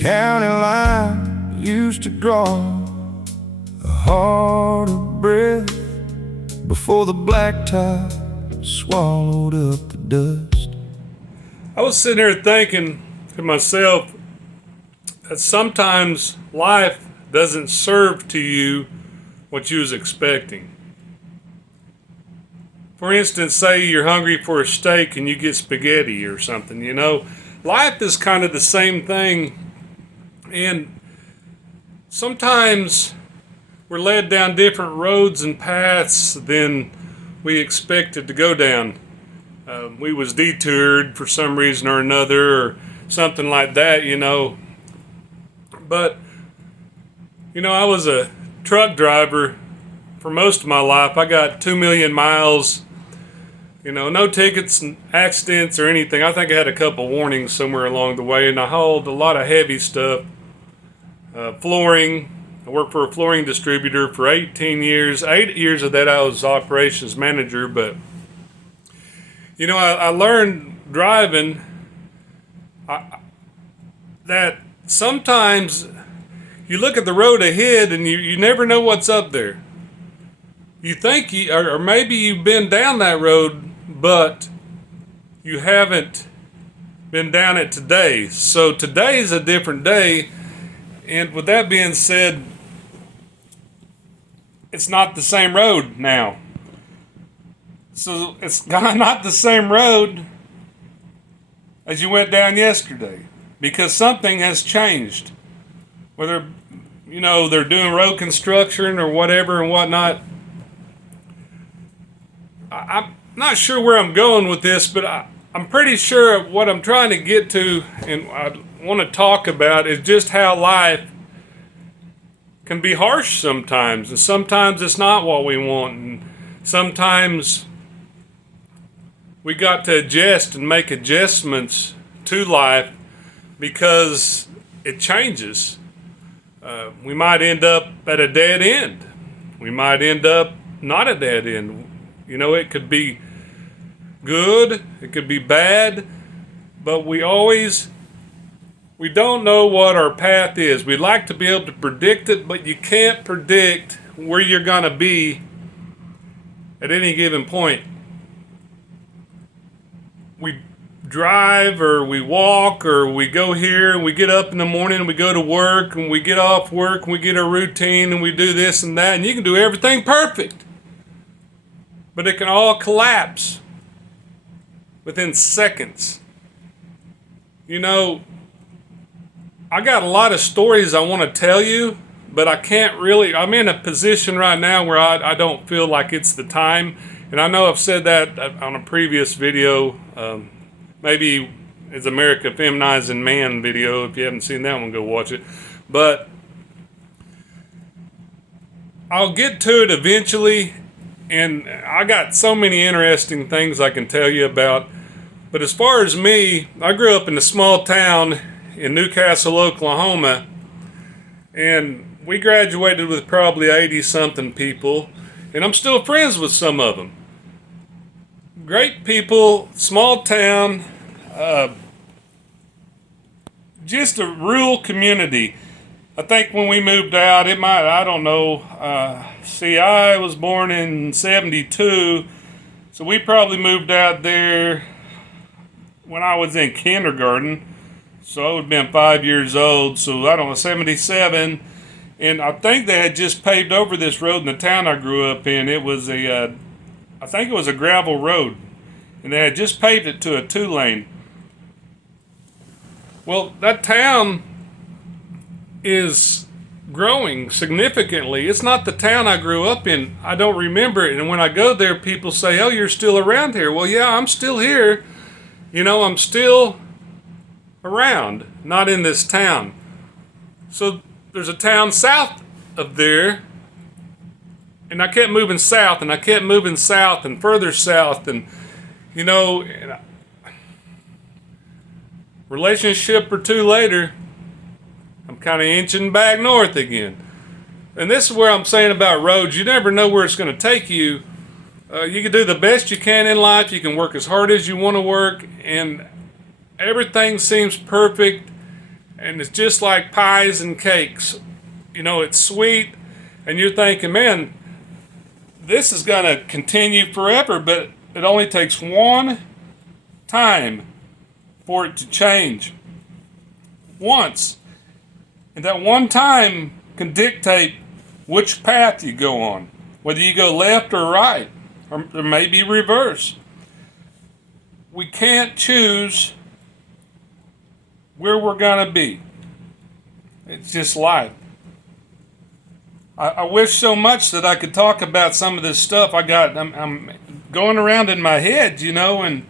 county line used to draw a heart of breath before the blacktop swallowed up the dust. I was sitting here thinking to myself that sometimes life doesn't serve to you what you was expecting. For instance, say you're hungry for a steak and you get spaghetti or something, you know. Life is kind of the same thing, and sometimes we're led down different roads and paths than we expected to go down. We was detoured for some reason or another, or something like that, you know. But, you know, I was a truck driver for most of my life. I got 2 million miles, you know, no tickets and accidents or anything. I think I had a couple warnings somewhere along the way, and I hauled a lot of heavy stuff. Flooring. I worked for a flooring distributor for 18 years. 8 years of that I was operations manager, but you know, I learned driving that sometimes you look at the road ahead and you never know what's up there. You think or maybe you've been down that road, but you haven't been down it today. So today is a different day. And with that being said, it's not the same road now. So it's not the same road as you went down yesterday, because something has changed. Whether, you know, they're doing road construction or whatever and whatnot. I'm not sure where I'm going with this, but I'm pretty sure what I'm trying to get to and I want to talk about is just how life can be harsh sometimes, and sometimes it's not what we want, and sometimes we got to adjust and make adjustments to life because it changes. We might end up at a dead end. We might end up not a dead end. You know, it could be good, it could be bad, but we don't know what our path is. We'd like to be able to predict it, but you can't predict where you're going to be at any given point. We drive or we walk or we go here and we get up in the morning and we go to work and we get off work and we get a routine and we do this and that, and you can do everything perfect. But it can all collapse within seconds. You know, I got a lot of stories I want to tell you, but I can't really. I'm in a position right now where I don't feel like it's the time. And I know I've said that on a previous video. Maybe it's America Feminizing Man video. If you haven't seen that one, go watch it. But I'll get to it eventually. And I got so many interesting things I can tell you about. But as far as me, I grew up in a small town in Newcastle, Oklahoma. And we graduated with probably 80-something people. And I'm still friends with some of them. Great people, small town, just a rural community. I think when we moved out, I don't know. I was born in 72, so we probably moved out there when I was in kindergarten. So I would have been 5 years old, so I don't know, 77. And I think they had just paved over this road in the town I grew up in. It was I think it was a gravel road, and they had just paved it to a 2-lane. Well, that town is growing significantly. It's not the town I grew up in. I don't remember it. And when I go there, people say, "Oh, you're still around here." Well, yeah, I'm still here. You know, I'm still around, not in this town. So there's a town south of there, and I kept moving south, and I kept moving south and further south, and you know, relationship or two later, I'm kind of inching back north again. And this is where I'm saying about roads. You never know where it's going to take you. You can do the best you can in life. You can work as hard as you want to work, and everything seems perfect And it's just like pies and cakes. You know, it's sweet, and you're thinking, man, this is going to continue forever, but it only takes one time for it to change. Once. And that one time can dictate which path you go on, whether you go left or right, or maybe reverse. We can't choose where we're going to be. It's just life. I wish so much that I could talk about some of this stuff I'm going around in my head, you know, and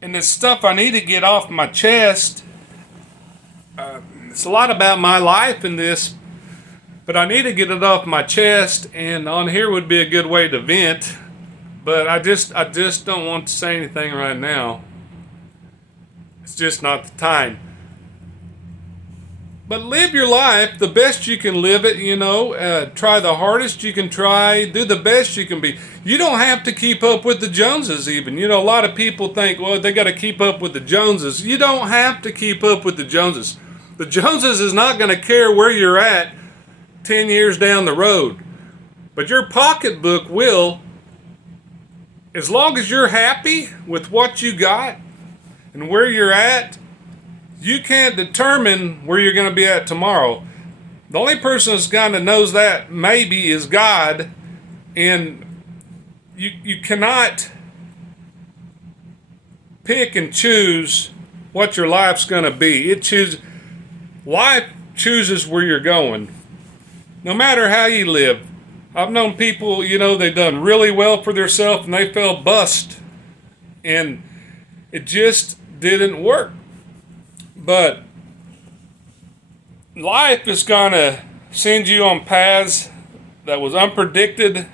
this stuff I need to get off my chest. It's a lot about my life in this, but I need to get it off my chest, and on here would be a good way to vent. But I just don't want to say anything right now. It's just not the time. But live your life the best you can live it, you know. Try the hardest you can try. Do the best you can be. You don't have to keep up with the Joneses even. You know, a lot of people think, well, they got to keep up with the Joneses. You don't have to keep up with the Joneses. The Joneses is not going to care where you're at 10 years down the road. But your pocketbook will, as long as you're happy with what you got and where you're at. You can't determine where you're going to be at tomorrow. The only person that's kind of knows that maybe is God, and you cannot pick and choose what your life's going to be. Life chooses where you're going, no matter how you live. I've known people, you know, they've done really well for themselves and they fell bust, and it just didn't work. But life is going to send you on paths that was unpredicted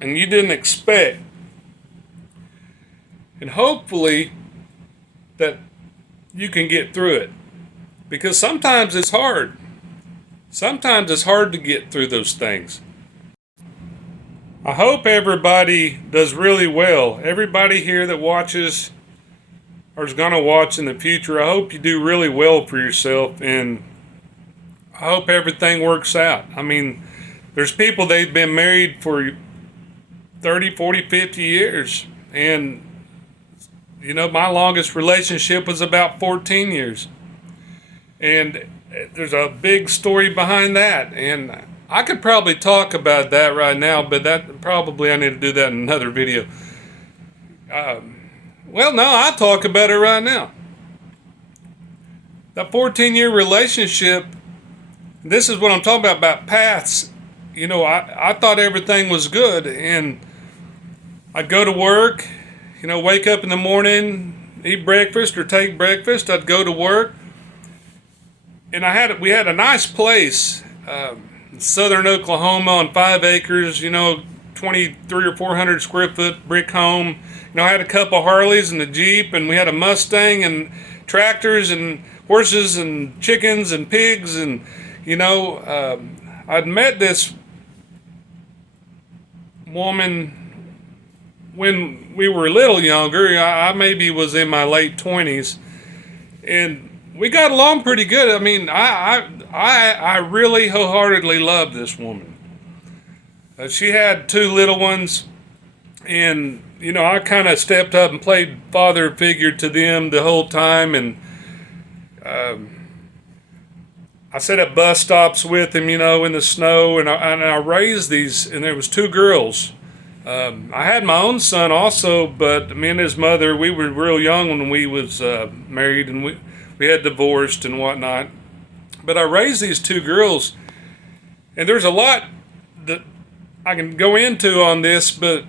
and you didn't expect. And hopefully that you can get through it. Because sometimes it's hard. Sometimes it's hard to get through those things. I hope everybody does really well. Everybody here that watches or is going to watch in the future, I hope you do really well for yourself, and I hope everything works out. I mean, there's people, they've been married for 30, 40, 50 years, and you know, my longest relationship was about 14 years. And there's a big story behind that, and I could probably talk about that right now, but that probably I need to do that in another video. Well, no, I'll talk about it right now. That 14-year relationship, this is what I'm talking about paths. You know, I thought everything was good, and I'd go to work, you know, wake up in the morning, eat breakfast or take breakfast. I'd go to work, and we had a nice place in southern Oklahoma on 5 acres, you know, 23 or 400 square foot brick home. You know, I had a couple Harleys and a Jeep, and we had a Mustang and tractors and horses and chickens and pigs, and you know, I'd met this woman when we were a little younger. I maybe was in my late 20s, and we got along pretty good. I mean, I really wholeheartedly loved this woman. She had 2 little ones, and you know, I kind of stepped up and played father figure to them the whole time, and I sat at bus stops with them, you know, in the snow, and I raised these, and there was 2 girls. I had my own son also, but me and his mother, we were real young when we was married, and we had divorced and whatnot. But I raised these 2 girls, and there's a lot that I can go into on this, but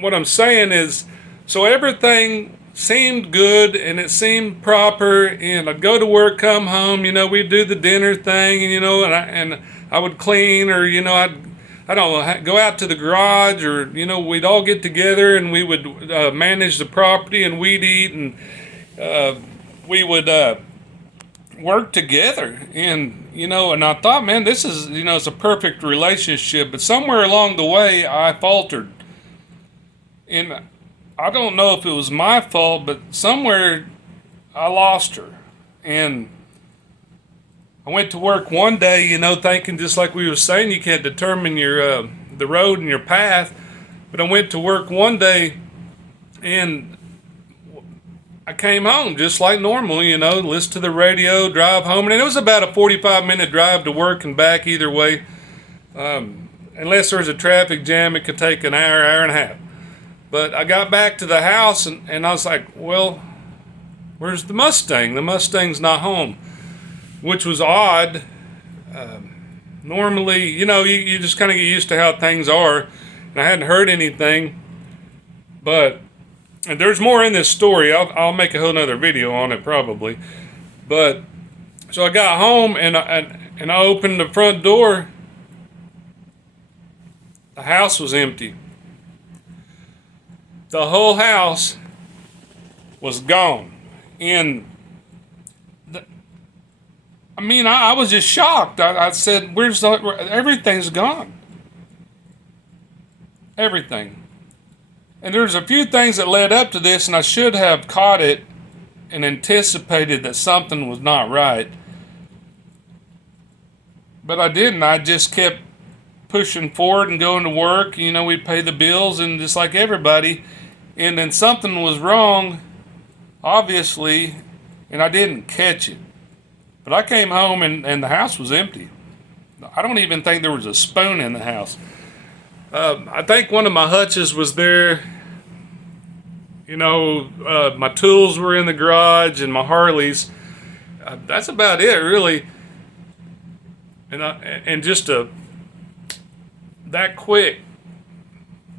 what I'm saying is, so everything seemed good and it seemed proper, and I'd go to work, come home, you know, we'd do the dinner thing, and you know, and I would clean, or you know, I don't know, go out to the garage, or you know, we'd all get together and we would manage the property, and we'd eat, and we would work together, and you know, and I thought, man, this is, you know, it's a perfect relationship. But somewhere along the way I faltered, and I don't know if it was my fault, but somewhere I lost her. And I went to work one day, thinking just like we were saying, you can't determine your the road and your path. But I went to work one day, and I came home just like normal, listen to the radio, drive home, and it was about a 45-minute drive to work and back either way. Unless there was a traffic jam, it could take an hour, hour and a half. But I got back to the house, and I was like, well, where's the Mustang? The Mustang's not home, which was odd. Normally, you just kind of get used to how things are, and I hadn't heard anything. But and there's more in this story. I'll make a whole nother video on it probably. But so I got home, and I opened the front door. The house was empty. The whole house was gone. And I was just shocked. I said, everything's gone. Everything. And there's a few things that led up to this, and I should have caught it and anticipated that something was not right. But I didn't. I just kept pushing forward and going to work. We pay the bills, and just like everybody. And then something was wrong, obviously, and I didn't catch it. But I came home, and the house was empty. I don't even think there was a spoon in the house. I think one of my hutches was there. My tools were in the garage and my Harleys. That's about it, really. And just that quick,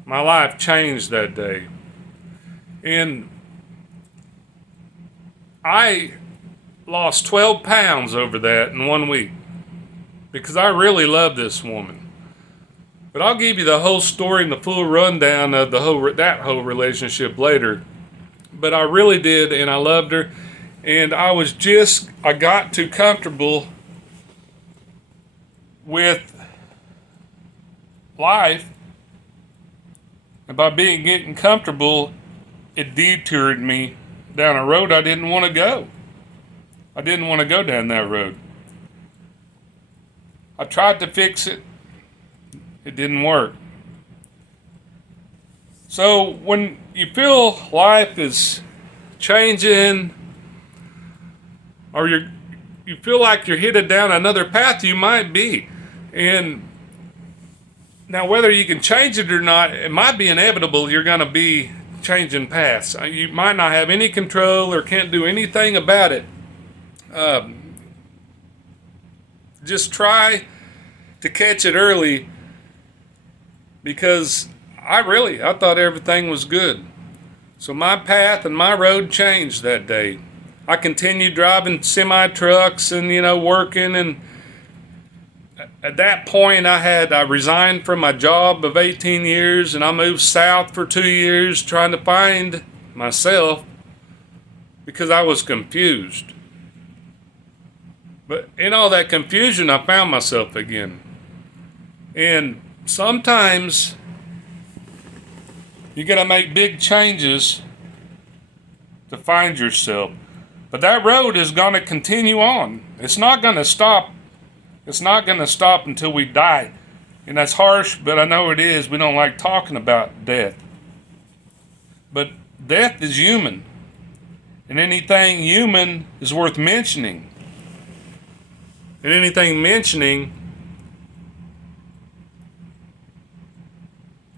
my life changed that day. And I lost 12 pounds over that in 1 week because I really love this woman. But I'll give you the whole story and the full rundown of that whole relationship later. But I really did, and I loved her. And I got too comfortable with life. And by getting comfortable, it detoured me down a road I didn't want to go. I didn't want to go down that road. I tried to fix it. It didn't work. So when you feel life is changing, or you feel like you're headed down another path, you might be. And now whether you can change it or not, it might be inevitable you're going to be changing paths. You might not have any control or can't do anything about it. Just try to catch it early, because I thought everything was good. So my path and my road changed that day. I continued driving semi trucks and working, and at that point I resigned from my job of 18 years, and I moved south for 2 years trying to find myself because I was confused. But in all that confusion, I found myself again. And sometimes you got to make big changes to find yourself. But that road is going to continue on. It's not going to stop. It's not going to stop until we die. And that's harsh, but I know it is. We don't like talking about death. But death is human. And anything human is worth mentioning. And anything mentioning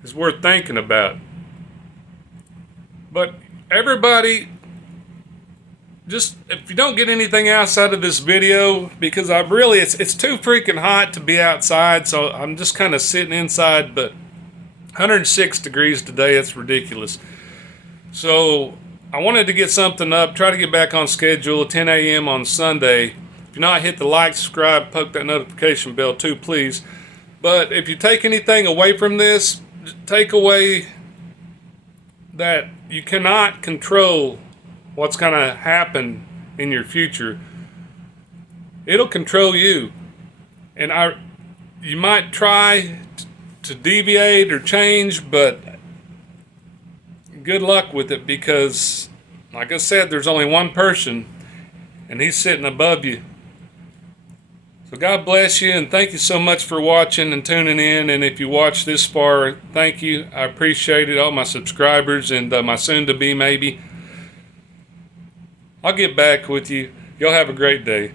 is worth thinking about. But everybody, just if you don't get anything outside of this video, because it's too freaking hot to be outside, so I'm just kind of sitting inside. But 106 degrees today, it's ridiculous. So I wanted to get something up, try to get back on schedule at 10 a.m. on Sunday. If you're not, hit the like, subscribe, poke that notification bell too, please. But if you take anything away from this, take away that you cannot control what's going to happen in your future. It'll control you. And you might try to deviate or change, but good luck with it, because like I said, there's only one person, and he's sitting above you. So God bless you, and thank you so much for watching and tuning in. And if you watched this far, thank you. I appreciate it. All my subscribers and my soon-to-be maybe. I'll get back with you. Y'all have a great day.